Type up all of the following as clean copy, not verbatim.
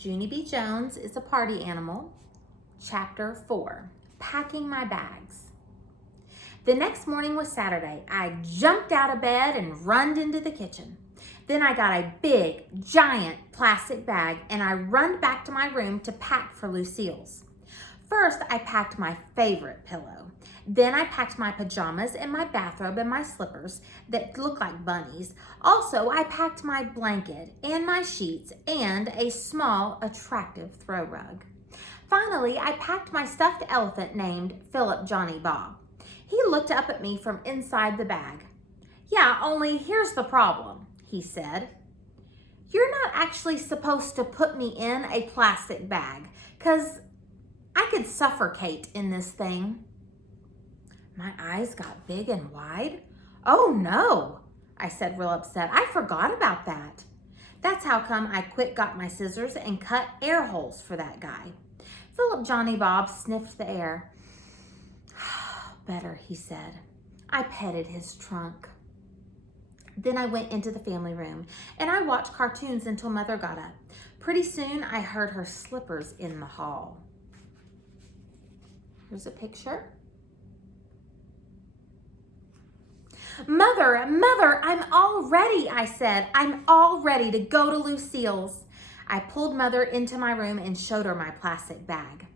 Junie B. Jones is a party animal. Chapter 4, Packing My Bags. The next morning was Saturday. I jumped out of bed and runned into the kitchen. Then I got a big, giant plastic bag and I runned back to my room to pack for Lucille's. First, I packed my favorite pillow. Then I packed my pajamas and my bathrobe and my slippers that look like bunnies. Also, I packed my blanket and my sheets and a small, attractive throw rug. Finally, I packed my stuffed elephant named Philip Johnny Bob. He looked up at me from inside the bag. "Yeah, only here's the problem," he said. "You're not actually supposed to put me in a plastic bag, 'cause I could suffocate in this thing." My eyes got big and wide. "Oh no," I said real upset. "I forgot about that." That's how come I quick got my scissors and cut air holes for that guy. Philip Johnny Bob sniffed the air. "Better," he said. I petted his trunk. Then I went into the family room and I watched cartoons until Mother got up. Pretty soon I heard her slippers in the hall. Here's a picture. Mother, I'm all ready," I said. "I'm all ready to go to Lucille's." I pulled Mother into my room and showed her my plastic bag.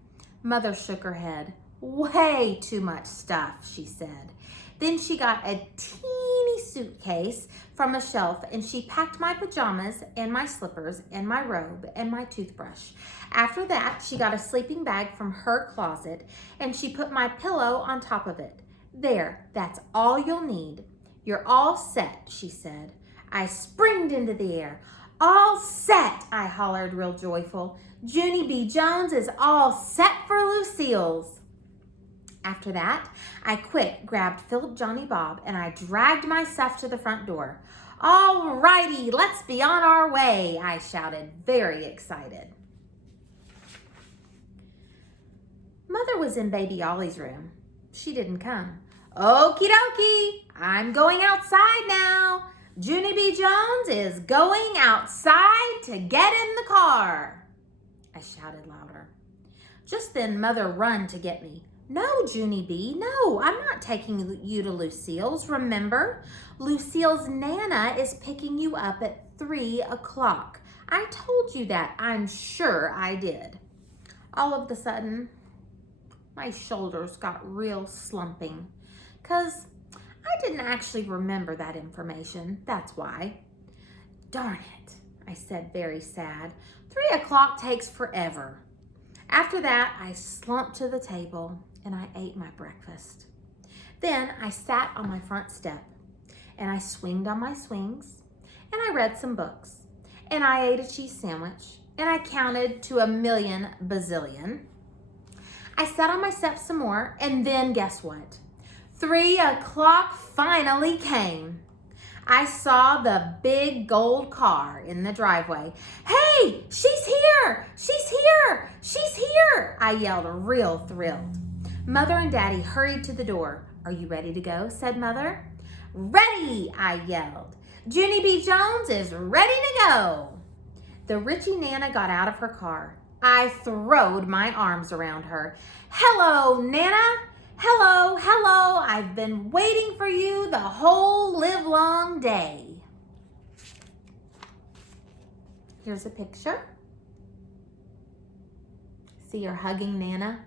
Mother shook her head. "Way too much stuff," she said. Then she got a teeny suitcase from a shelf and she packed my pajamas and my slippers and my robe and my toothbrush. After that, she got a sleeping bag from her closet and she put my pillow on top of it. "There, that's all you'll need. You're all set," she said. I springed into the air. "All set," I hollered real joyful. "Junie B. Jones is all set for Lucille's." After that, I quick grabbed Philip Johnny Bob and I dragged my stuff to the front door. "All righty, let's be on our way," I shouted, very excited. Mother was in Baby Ollie's room. She didn't come. "Okie dokie, I'm going outside now. Junie B. Jones is going outside to get in the car," I shouted louder. Just then, Mother run to get me. "No, Junie B, no, I'm not taking you to Lucille's. Remember, Lucille's Nana is picking you up at 3 o'clock. I told you that. I'm sure I did." All of a sudden, my shoulders got real slumping, 'cause I didn't actually remember that information. That's why. "Darn it," I said, very sad. 3 o'clock takes forever. After that, I slumped to the table and I ate my breakfast. Then I sat on my front step and I swinged on my swings and I read some books and I ate a cheese sandwich and I counted to 1,000,000 bazillion. I sat on my steps some more and then guess what? 3 o'clock finally came. I saw the big gold car in the driveway. "Hey, she's here! She's here! She's here!" I yelled, real thrilled. Mother and Daddy hurried to the door. "Are you ready to go?" said Mother. "Ready!" I yelled. "Junie B. Jones is ready to go." The Richie Nana got out of her car. I throwed my arms around her. "Hello, Nana. Hello, hello. I've been waiting for you the whole livelong day." Here's a picture. See her hugging Nana?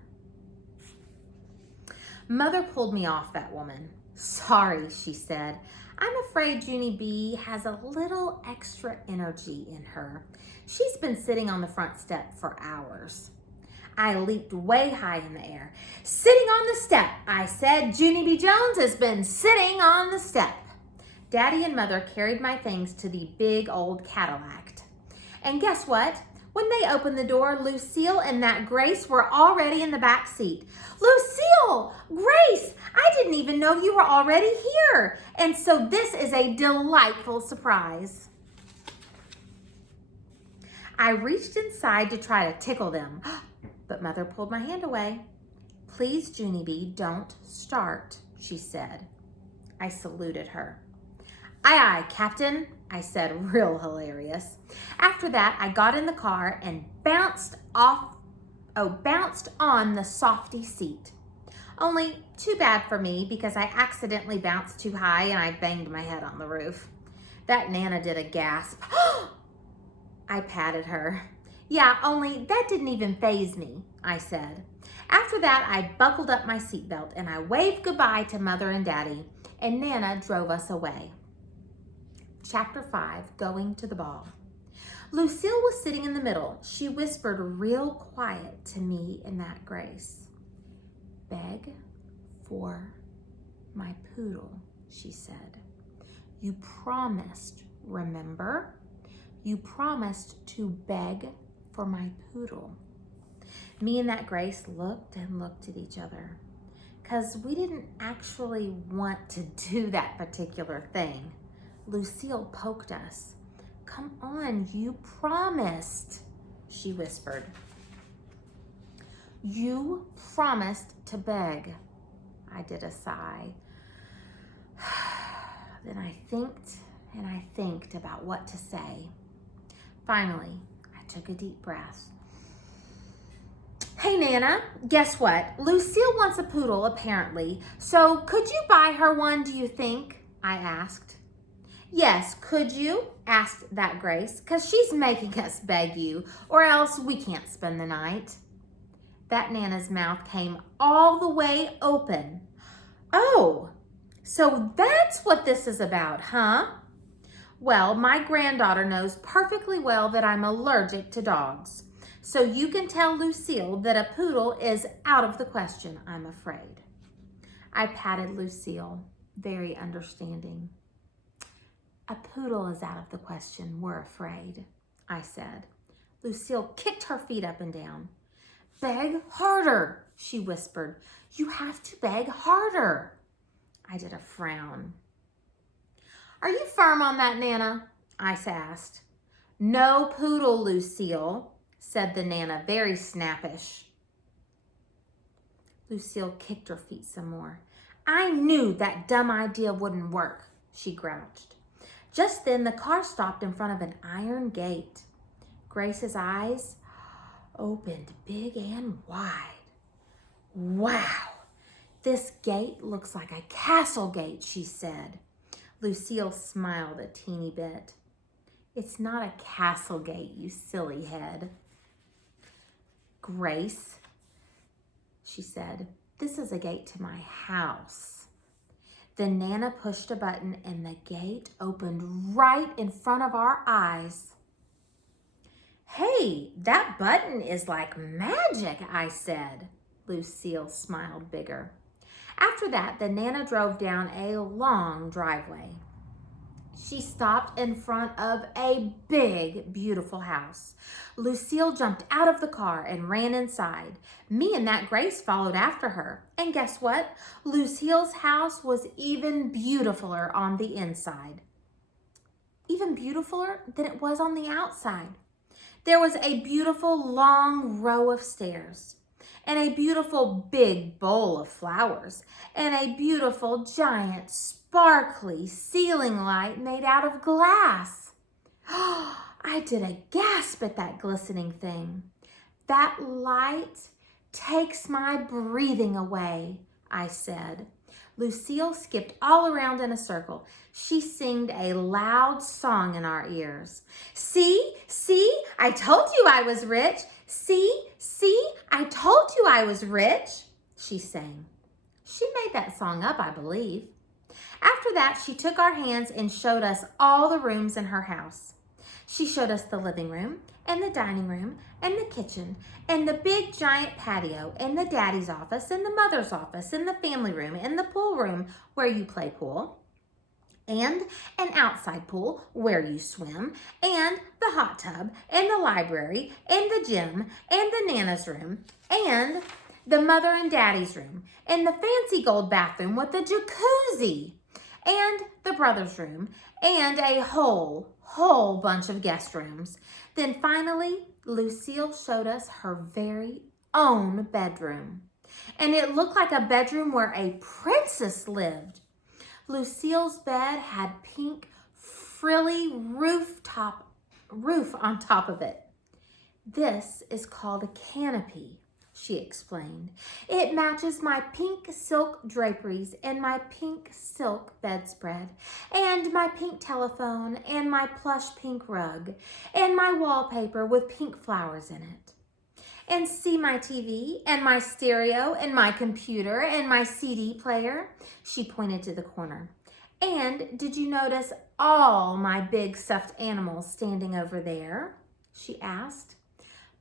Mother pulled me off that woman. "Sorry," she said. "I'm afraid Junie B has a little extra energy in her. She's been sitting on the front step for hours." I leaped way high in the air. "Sitting on the step," I said. "Junie B. Jones has been sitting on the step." Daddy and Mother carried my things to the big old Cadillac. And guess what? When they opened the door, Lucille and that Grace were already in the back seat. "Lucille! Grace! I didn't even know you were already here. And so this is a delightful surprise." I reached inside to try to tickle them, but Mother pulled my hand away. "Please, Junie B, don't start," she said. I saluted her. "Aye, aye, Captain." I said, real hilarious. After that, I got in the car and bounced on the softy seat. Only too bad for me because I accidentally bounced too high and I banged my head on the roof. That Nana did a gasp. I patted her. Yeah, only that didn't even faze me, I said. After that, I buckled up my seatbelt and I waved goodbye to Mother and Daddy, and Nana drove us away. Chapter 5, Going to the Ball. Lucille was sitting in the middle. She whispered real quiet to me and that Grace. Beg for my poodle, she said. You promised, remember? You promised to beg for my poodle. Me and that Grace looked and looked at each other because we didn't actually want to do that particular thing. Lucille poked us. Come on, you promised, she whispered. You promised to beg. I did a sigh. Then I thinked about what to say. Finally, I took a deep breath. Hey, Nana, guess what? Lucille wants a poodle, apparently. So could you buy her one, do you think? I asked. Yes, could you? Asked that Grace, because she's making us beg you, or else we can't spend the night. That Nana's mouth came all the way open. Oh, so that's what this is about, huh? Well, my granddaughter knows perfectly well that I'm allergic to dogs. So you can tell Lucille that a poodle is out of the question, I'm afraid. I patted Lucille, very understanding. A poodle is out of the question, we're afraid, I said. Lucille kicked her feet up and down. Beg harder, she whispered. You have to beg harder. I did a frown. Are you firm on that, Nana? I asked. No poodle, Lucille, said the Nana, very snappish. Lucille kicked her feet some more. I knew that dumb idea wouldn't work, she grouched. Just then, the car stopped in front of an iron gate. Grace's eyes opened big and wide. Wow, this gate looks like a castle gate, she said. Lucille smiled a teeny bit. It's not a castle gate, you silly head. Grace, she said, this is a gate to my house. The Nana pushed a button and the gate opened right in front of our eyes. Hey, that button is like magic, I said. Lucille smiled bigger. After that, the Nana drove down a long driveway. She stopped in front of a big, beautiful house. Lucille jumped out of the car and ran inside. Me and that Grace followed after her. And guess what? Lucille's house was even beautifuler on the inside. Even beautifuler than it was on the outside. There was a beautiful long row of stairs, and a beautiful big bowl of flowers, and a beautiful giant sparkly ceiling light made out of glass. I did a gasp at that glistening thing. That light takes my breathing away, I said. Lucille skipped all around in a circle. She sang a loud song in our ears. See, I told you I was rich. See, I told you I was rich, she sang. She made that song up, I believe. After that, she took our hands and showed us all the rooms in her house. She showed us the living room and the dining room and the kitchen and the big giant patio and the daddy's office and the mother's office and the family room and the pool room where you play pool and an outside pool where you swim and the hot tub and the library and the gym and the Nana's room and the mother and daddy's room and the fancy gold bathroom with the jacuzzi and the brother's room and a whole bunch of guest rooms. Then finally, Lucille showed us her very own bedroom. And it looked like a bedroom where a princess lived. Lucille's bed had pink frilly roof on top of it. This is called a canopy, she explained. It matches my pink silk draperies and my pink silk bedspread and my pink telephone and my plush pink rug and my wallpaper with pink flowers in it. And see my TV and my stereo and my computer and my CD player, she pointed to the corner. And did you notice all my big stuffed animals standing over there? She asked.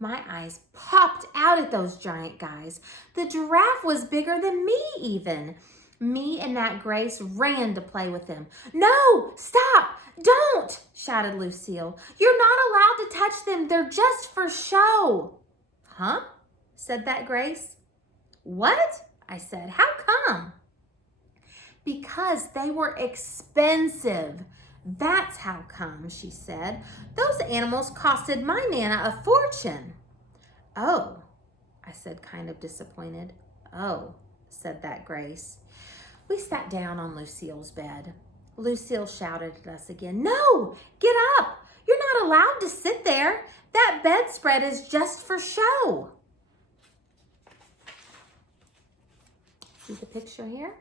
My eyes popped out at those giant guys. The giraffe was bigger than me even. Me and that Grace ran to play with them. No, stop, don't, shouted Lucille. You're not allowed to touch them. They're just for show. Huh? Said that Grace. What? I said. How come? Because they were expensive. That's how come, she said. Those animals costed my Nana a fortune. Oh, I said, kind of disappointed. Oh, said that Grace. We sat down on Lucille's bed. Lucille shouted at us again, no, get up. You're not allowed to sit there. That bedspread is just for show. See the picture here?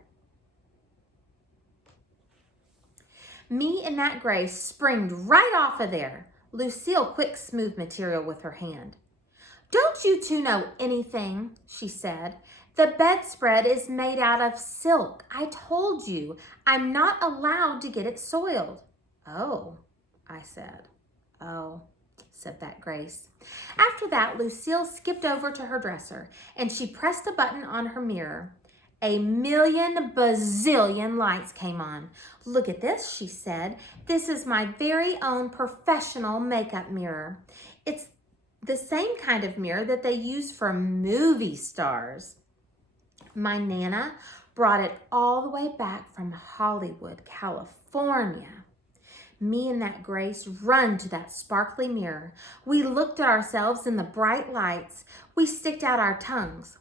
Me and that Grace springed right off of there. Lucille quick smoothed material with her hand. Don't you two know anything, she said. The bedspread is made out of silk. I told you, I'm not allowed to get it soiled. Oh, I said. Oh, said that Grace. After that, Lucille skipped over to her dresser and she pressed a button on her mirror. A million bazillion lights came on. Look at this, she said. This is my very own professional makeup mirror. It's the same kind of mirror that they use for movie stars. My Nana brought it all the way back from Hollywood, California. Me and that Grace run to that sparkly mirror. We looked at ourselves in the bright lights. We sticked out our tongues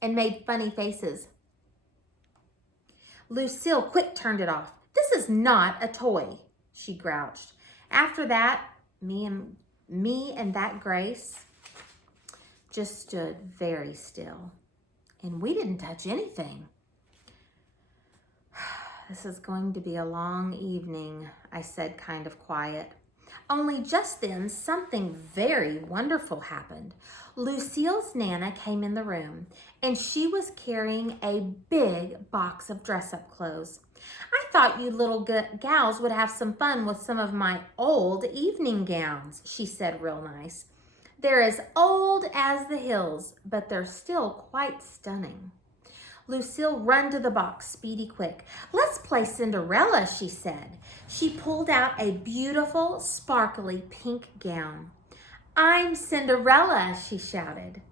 and made funny faces. Lucille quick turned it off. This is not a toy, she grouched. After that, me and that Grace just stood very still. And we didn't touch anything. This is going to be a long evening, I said, kind of quiet. Only just then, something very wonderful happened. Lucille's Nana came in the room, and she was carrying a big box of dress-up clothes. I thought you little gals would have some fun with some of my old evening gowns, she said real nice. They're as old as the hills, but they're still quite stunning. Lucille ran to the box, speedy quick. Let's play Cinderella, she said. She pulled out a beautiful, sparkly pink gown. I'm Cinderella, she shouted.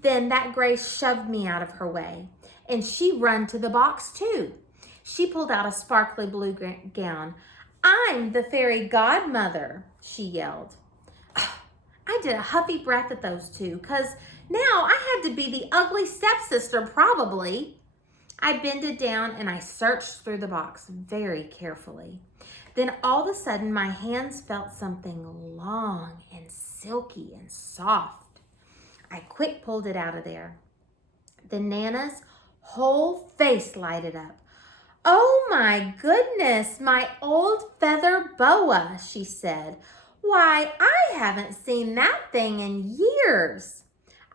Then that Grace shoved me out of her way, and she ran to the box too. She pulled out a sparkly blue gown. I'm the fairy godmother, she yelled. I did a huffy breath at those two, 'cause now I had to be the ugly stepsister, probably. I bended down and I searched through the box very carefully. Then all of a sudden, my hands felt something long and silky and soft. I quick pulled it out of there. The Nana's whole face lighted up. Oh my goodness, my old feather boa, she said. Why, I haven't seen that thing in years.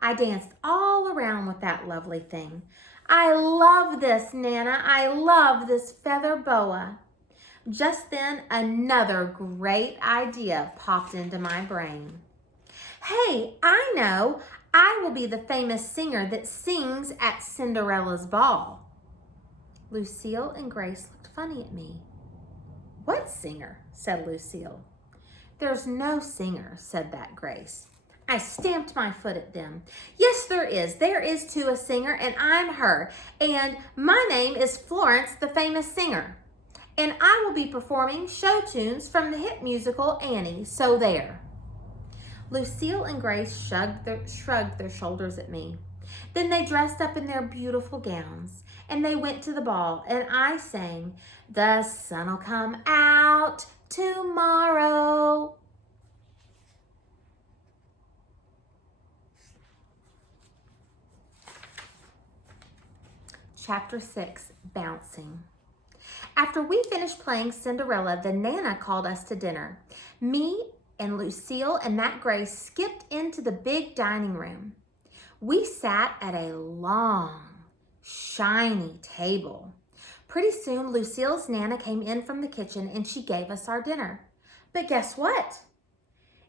I danced all around with that lovely thing. I love this, Nana. I love this feather boa. Just then, another great idea popped into my brain. Hey, I know. I will be the famous singer that sings at Cinderella's ball. Lucille and Grace looked funny at me. What singer? Said Lucille. There's no singer, said that Grace. I stamped my foot at them. Yes, there is. There is too a singer, and I'm her. And my name is Florence, the famous singer. And I will be performing show tunes from the hit musical Annie, so there. Lucille and Grace shrugged their shoulders at me. Then they dressed up in their beautiful gowns, and they went to the ball, and I sang, the sun'll come out tomorrow. Chapter 6, Bouncing. After we finished playing Cinderella, the Nana called us to dinner. Me and Lucille and Matt Gray skipped into the big dining room. We sat at a long, shiny table. Pretty soon, Lucille's Nana came in from the kitchen and she gave us our dinner. But guess what?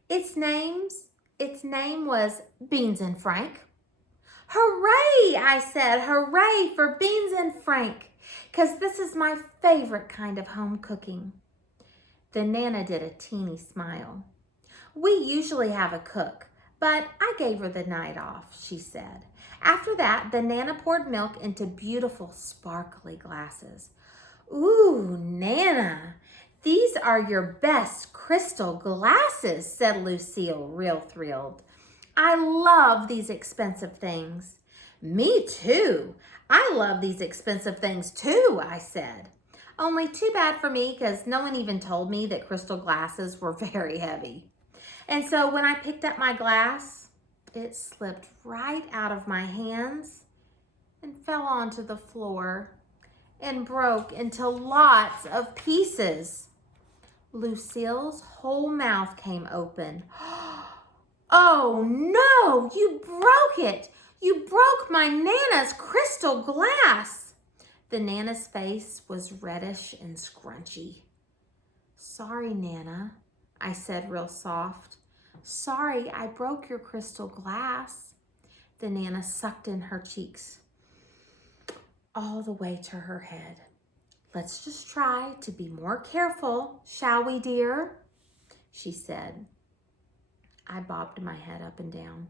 Its name was Beans and Frank. Hooray, I said, hooray for Beans and Frank, because this is my favorite kind of home cooking. The Nana did a teeny smile. We usually have a cook, but I gave her the night off, she said. After that, the Nana poured milk into beautiful, sparkly glasses. Ooh, Nana, these are your best crystal glasses, said Lucille, real thrilled. I love these expensive things. Me too. I love these expensive things too, I said. Only too bad for me because no one even told me that crystal glasses were very heavy. And so when I picked up my glass, it slipped right out of my hands and fell onto the floor and broke into lots of pieces. Lucille's whole mouth came open. Oh no, you broke it. You broke my Nana's crystal glass. The Nana's face was reddish and scrunchy. Sorry, Nana, I said real soft. Sorry, I broke your crystal glass. The Nana sucked in her cheeks all the way to her head. Let's just try to be more careful, shall we, dear? She said. I bobbed my head up and down.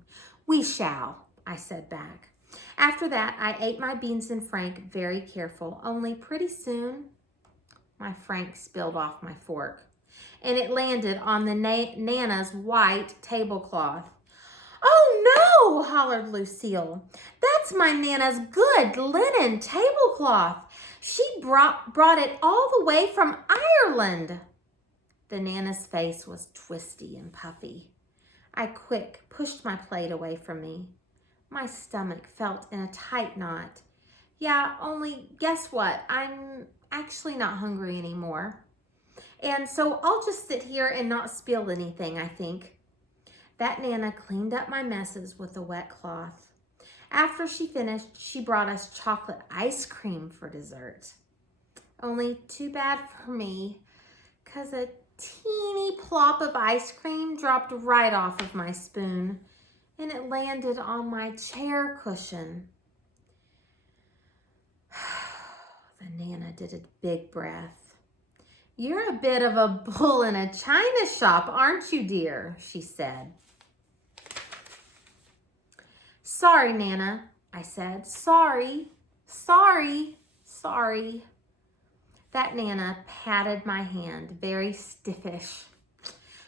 We shall, I said back. After that, I ate my Beans and Frank very careful, only pretty soon my Frank spilled off my fork and it landed on the Nana's white tablecloth. Oh no, hollered Lucille. That's my Nana's good linen tablecloth. She brought it all the way from Ireland. The Nana's face was twisty and puffy. I pushed my plate away from me. My stomach felt in a tight knot. Yeah, only guess what? I'm actually not hungry anymore. And so I'll just sit here and not spill anything, I think. That Nana cleaned up my messes with a wet cloth. After she finished, she brought us chocolate ice cream for dessert. Only too bad for me, 'cause a teeny plop of ice cream dropped right off of my spoon and it landed on my chair cushion. The Nana did a big breath. You're a bit of a bull in a china shop, aren't you, dear? She said. Sorry, Nana, I said. Sorry, sorry, sorry. That Nana patted my hand, very stiffish.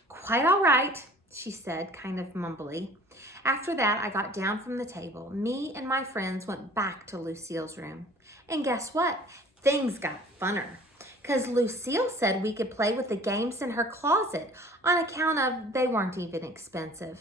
Quite all right, she said, kind of mumbly. After that, I got down from the table. Me and my friends went back to Lucille's room. And guess what? Things got funner. Because Lucille said we could play with the games in her closet on account of they weren't even expensive.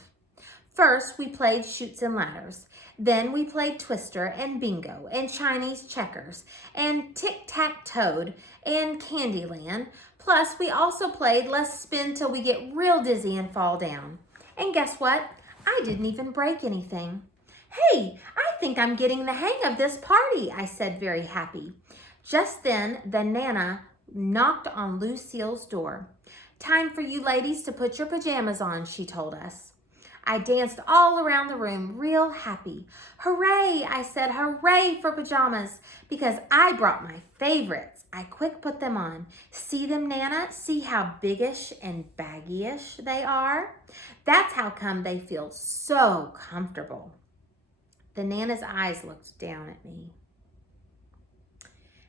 First, we played Chutes and Ladders. Then we played Twister and Bingo and Chinese checkers and Tic-Tac-Toed and Candyland. Plus, we also played Let's Spin Till We Get Real Dizzy and Fall Down. And guess what? I didn't even break anything. Hey, I think I'm getting the hang of this party, I said, very happy. Just then, the Nana knocked on Lucille's door. Time for you ladies to put your pajamas on, she told us. I danced all around the room, real happy. Hooray, I said, hooray for pajamas, because I brought my favorites. I quick put them on. See them, Nana? See how biggish and baggyish they are? That's how come they feel so comfortable. The Nana's eyes looked down at me.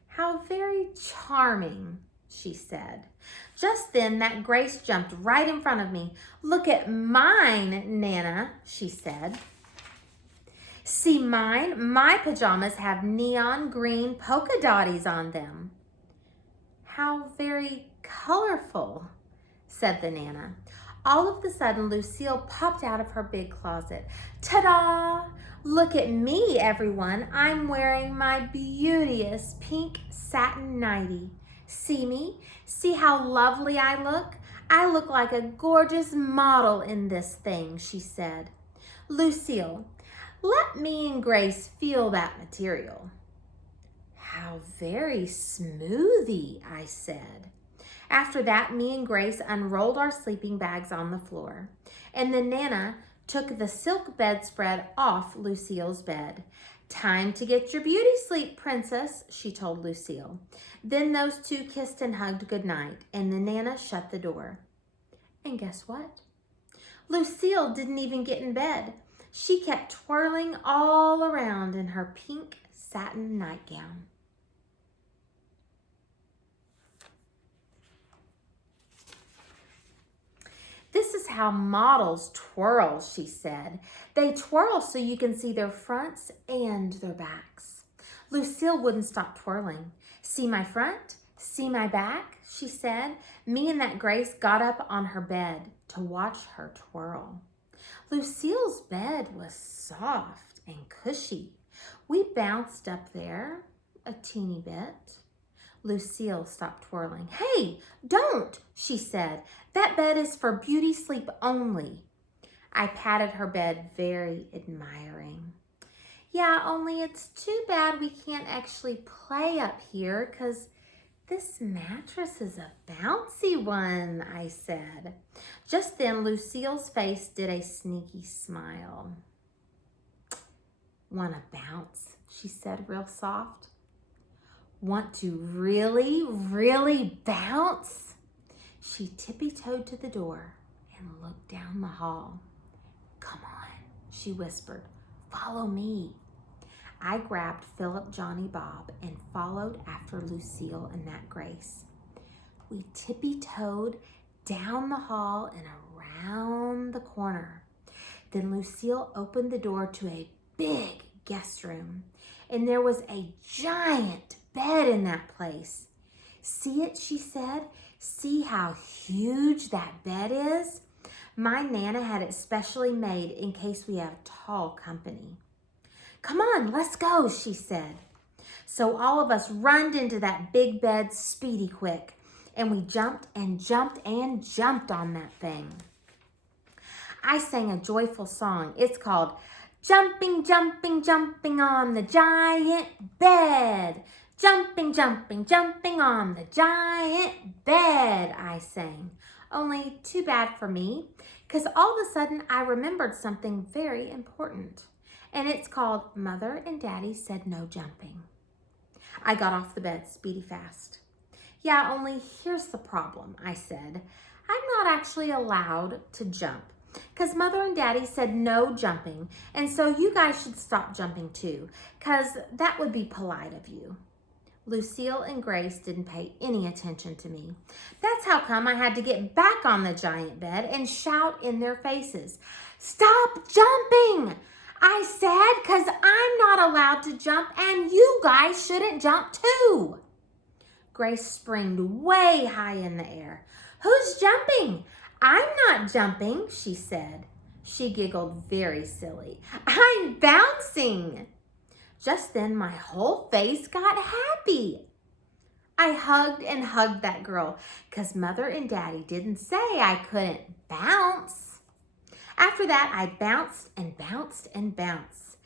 How very charming, she said. Just then, that Grace jumped right in front of me. Look at mine, Nana, she said. See mine? My pajamas have neon green polka dotties on them. How very colorful, said the Nana. All of a sudden, Lucille popped out of her big closet. Ta-da! Look at me, everyone. I'm wearing my beauteous pink satin nightie. See me? See how lovely I look? I look like a gorgeous model in this thing, she said. Lucille, let me and Grace feel that material. How very smoothie, I said. After that, me and Grace unrolled our sleeping bags on the floor, and the Nana took the silk bedspread off Lucille's bed. Time to get your beauty sleep, princess, she told Lucille. Then those two kissed and hugged goodnight, and the Nana shut the door. And guess what? Lucille didn't even get in bed. She kept twirling all around in her pink satin nightgown. This is how models twirl, she said. They twirl so you can see their fronts and their backs. Lucille wouldn't stop twirling. See my front? See my back? She said. Me and that Grace got up on her bed to watch her twirl. Lucille's bed was soft and cushy. We bounced up there a teeny bit. Lucille stopped twirling. Hey, don't, she said. That bed is for beauty sleep only. I patted her bed very admiring. Yeah, only it's too bad we can't actually play up here because this mattress is a bouncy one, I said. Just then, Lucille's face did a sneaky smile. Wanna bounce, she said real soft. Want to really, really bounce? She tippy-toed to the door and looked down the hall. Come on, she whispered. Follow me. I grabbed Philip, Johnny, Bob, and followed after Lucille and that Grace. We tippy-toed down the hall and around the corner. Then Lucille opened the door to a big guest room, and there was a giant bed in that place. See it, she said. See how huge that bed is? My Nana had it specially made in case we have tall company. Come on, let's go, she said. So all of us runned into that big bed speedy quick, and we jumped and jumped and jumped on that thing. I sang a joyful song. It's called Jumping, Jumping, Jumping on the Giant Bed. Jumping, jumping, jumping on the giant bed, I sang. Only too bad for me, because all of a sudden I remembered something very important. And it's called Mother and Daddy Said No Jumping. I got off the bed speedy fast. Yeah, only here's the problem, I said. I'm not actually allowed to jump, because Mother and Daddy said no jumping, and so you guys should stop jumping too, because that would be polite of you. Lucille and Grace didn't pay any attention to me. That's how come I had to get back on the giant bed and shout in their faces. Stop jumping, I said, because I'm not allowed to jump and you guys shouldn't jump too. Grace springed way high in the air. Who's jumping? I'm not jumping, she said. She giggled very silly. I'm bouncing. Just then, my whole face got happy. I hugged and hugged that girl because Mother and Daddy didn't say I couldn't bounce. After that, I bounced and bounced and bounced.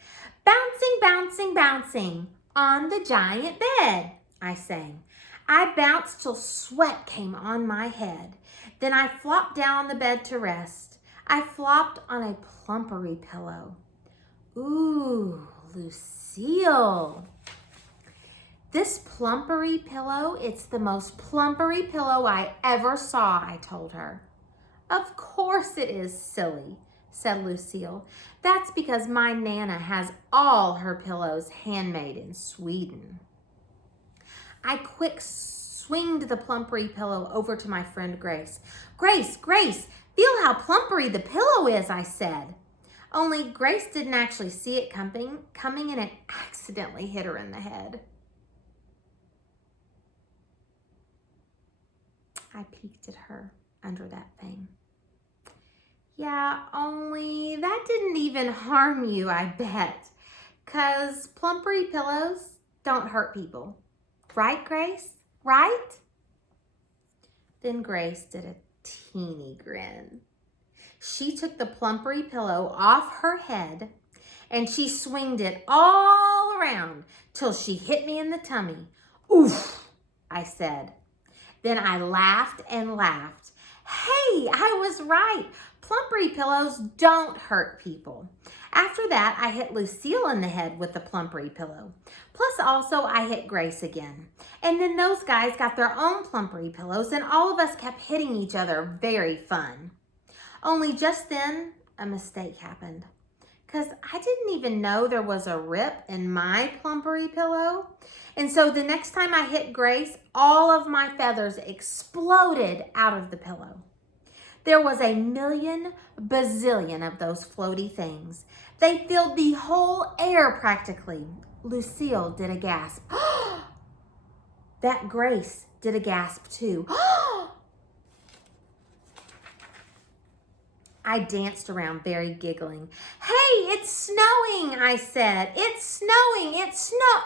Bouncing, bouncing, bouncing on the giant bed, I sang. I bounced till sweat came on my head. Then I flopped down on the bed to rest. I flopped on a plumpery pillow. Ooh, Lucille. This plumpery pillow, it's the most plumpery pillow I ever saw, I told her. Of course it is, silly, said Lucille. That's because my Nana has all her pillows handmade in Sweden. I quick swinged the plumpery pillow over to my friend Grace. Grace, Grace, feel how plumpery the pillow is, I said. Only Grace didn't actually see it coming and it accidentally hit her in the head. I peeked at her. under that thing. Yeah, only that didn't even harm you, I bet. 'Cause plumpery pillows don't hurt people. Right, Grace? Right? Then Grace did a teeny grin. She took the plumpery pillow off her head and she swinged it all around till she hit me in the tummy. Oof, I said. Then I laughed and laughed. Hey, I was right. Plumpery pillows don't hurt people. After that, I hit Lucille in the head with the plumpery pillow. Plus also I hit Grace again. And then those guys got their own plumpery pillows and all of us kept hitting each other. Very fun. Only just then, a mistake happened. Because I didn't even know there was a rip in my plumpery pillow. And so the next time I hit Grace, all of my feathers exploded out of the pillow. There was a million bazillion of those floaty things. They filled the whole air practically. Lucille did a gasp. That Grace did a gasp too. I danced around very giggling. Hey, it's snowing, I said. It's snowing, it's snow.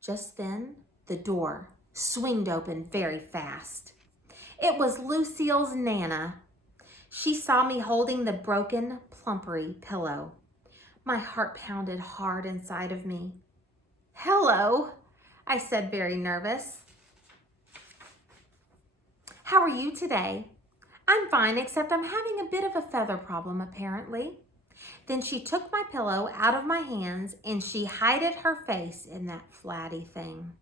Just then, the door swinged open very fast. It was Lucille's Nana. She saw me holding the broken plumpery pillow. My heart pounded hard inside of me. Hello, I said, very nervous. How are you today? I'm fine, except I'm having a bit of a feather problem, apparently. Then she took my pillow out of my hands and she hid her face in that flatty thing.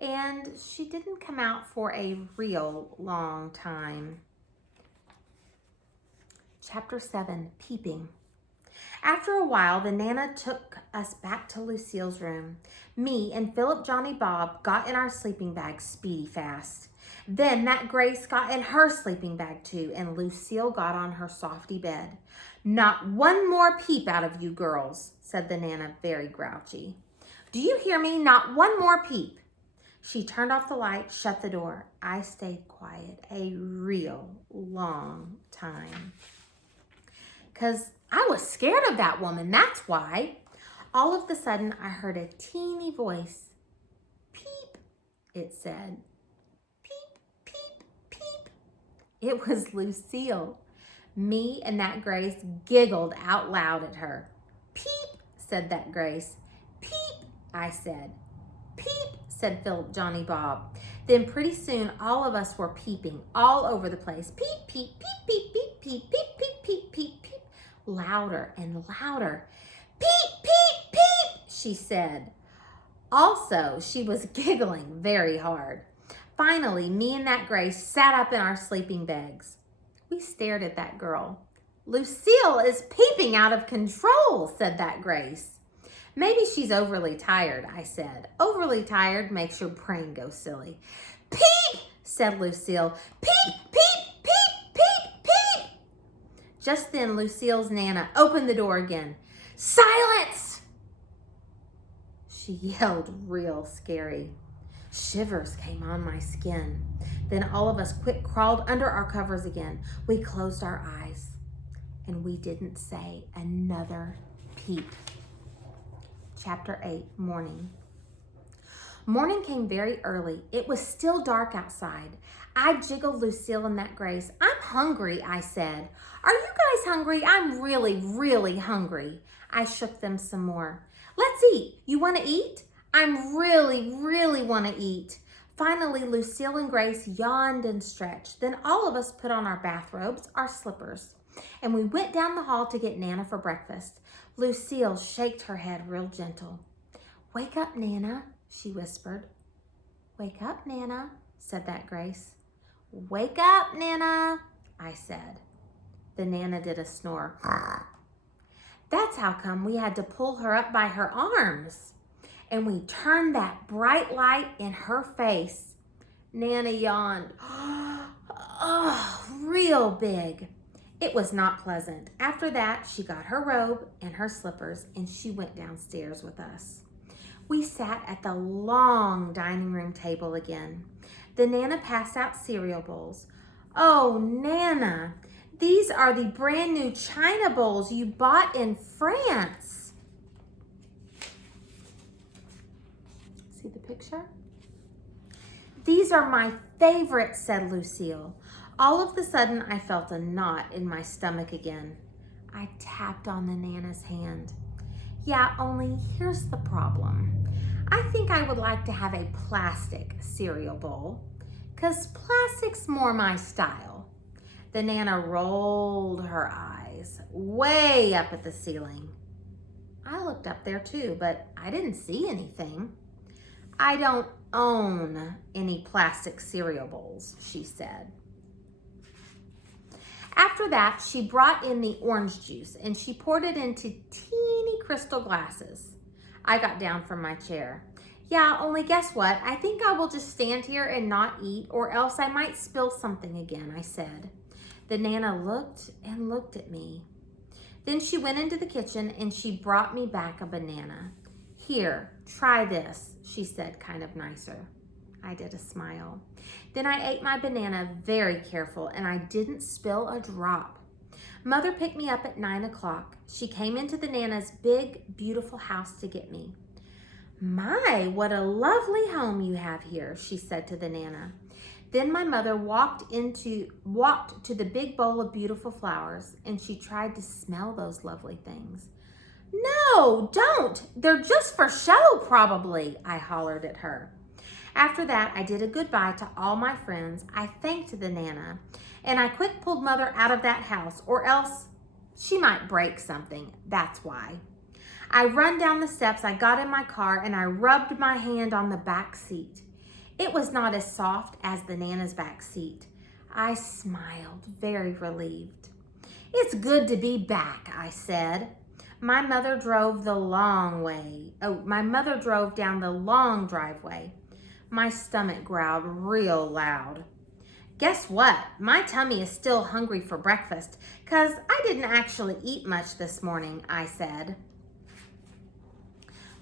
And she didn't come out for a real long time. Chapter 7, Peeping. After a while, the Nana took us back to Lucille's room. Me and Philip, Johnny, Bob got in our sleeping bags speedy fast. Then that Grace got in her sleeping bag too, and Lucille got on her softy bed. Not one more peep out of you girls, said the Nana, very grouchy. Do you hear me? Not one more peep. She turned off the light, shut the door. I stayed quiet a real long time. 'Cause I was scared of that woman, that's why. All of a sudden, I heard a teeny voice. Peep, it said. It was Lucille. Me and that Grace giggled out loud at her. Peep, said that Grace. Peep, I said. Peep, said Philip, Johnny, Bob. Then pretty soon all of us were peeping all over the place. Peep, peep, peep, peep, peep, peep, peep, peep, peep, peep, peep. Louder and louder. Peep, peep, peep, she said. Also, she was giggling very hard. Finally, me and that Grace sat up in our sleeping bags. We stared at that girl. Lucille is peeping out of control, said that Grace. Maybe she's overly tired, I said. Overly tired makes your brain go silly. Peep, said Lucille. Peep, peep, peep, peep, peep. Just then, Lucille's Nana opened the door again. Silence! She yelled real scary. Shivers came on my skin. Then all of us quick crawled under our covers again. We closed our eyes and we didn't say another peep. Chapter 8, Morning. Morning came very early. It was still dark outside. I jiggled Lucille and that Grace. I'm hungry, I said. Are you guys hungry? I'm really, really hungry. I shook them some more. Let's eat. You want to eat? I'm really want to eat. Finally, Lucille and Grace yawned and stretched. Then all of us put on our bathrobes, our slippers, and we went down the hall to get Nana for breakfast. Lucille shaked her head real gentle. Wake up, Nana, she whispered. Wake up, Nana, said that Grace. Wake up, Nana, I said. The Nana did a snore. That's how come we had to pull her up by her arms. And we turned that bright light in her face. Nana yawned. Oh, real big. It was not pleasant. After that, she got her robe and her slippers and she went downstairs with us. We sat at the long dining room table again. The Nana passed out cereal bowls. Oh, Nana, these are the brand new China bowls you bought in France. See the picture? These are my favorite, said Lucille. All of a sudden, I felt a knot in my stomach again. I tapped on the Nana's hand. Yeah, only here's the problem. I think I would like to have a plastic cereal bowl, 'cause plastic's more my style. The Nana rolled her eyes way up at the ceiling. I looked up there too, but I didn't see anything. I don't own any plastic cereal bowls, she said. After that, she brought in the orange juice and she poured it into teeny crystal glasses. I got down from my chair. Yeah, only guess what? I think I will just stand here and not eat, or else I might spill something again, I said. The Nana looked and looked at me. Then she went into the kitchen and she brought me back a banana. Here, try this, she said, kind of nicer. I did a smile. Then I ate my banana very careful and I didn't spill a drop. Mother picked me up at 9 o'clock. She came into the Nana's big, beautiful house to get me. My, what a lovely home you have here, she said to the Nana. Then my mother walked to the big bowl of beautiful flowers and she tried to smell those lovely things. No, don't. They're just for show, probably, I hollered at her. After that, I did a goodbye to all my friends. I thanked the Nana, and I quick pulled Mother out of that house, or else she might break something. That's why. I run down the steps, I got in my car, and I rubbed my hand on the back seat. It was not as soft as the Nana's back seat. I smiled, very relieved. It's good to be back, I said. My mother drove down the long driveway. My stomach growled real loud. Guess what? My tummy is still hungry for breakfast, 'cause I didn't actually eat much this morning, I said.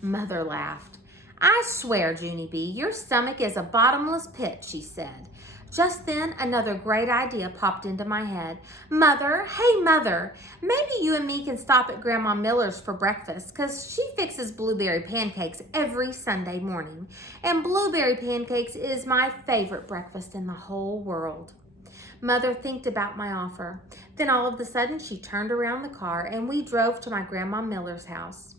Mother laughed. I swear, Junie B, your stomach is a bottomless pit, she said. Just then, another great idea popped into my head. Mother, hey Mother, maybe you and me can stop at Grandma Miller's for breakfast, 'cause she fixes blueberry pancakes every Sunday morning. And blueberry pancakes is my favorite breakfast in the whole world. Mother thinked about my offer. Then all of a sudden, she turned around the car and we drove to my Grandma Miller's house.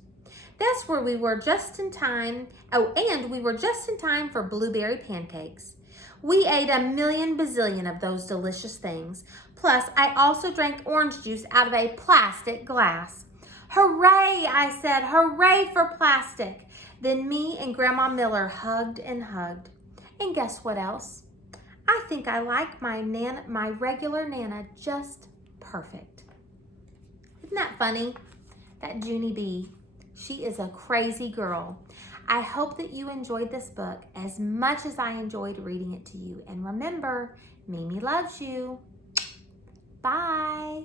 That's where we were just in time. Oh, and we were just in time for blueberry pancakes. We ate a million bazillion of those delicious things. Plus, I also drank orange juice out of a plastic glass. Hooray, I said, hooray for plastic. Then me and Grandma Miller hugged and hugged. And guess what else? I think I like my regular Nana just perfect. Isn't that funny? That Junie B. She is a crazy girl. I hope that you enjoyed this book as much as I enjoyed reading it to you. And remember, Mimi loves you. Bye.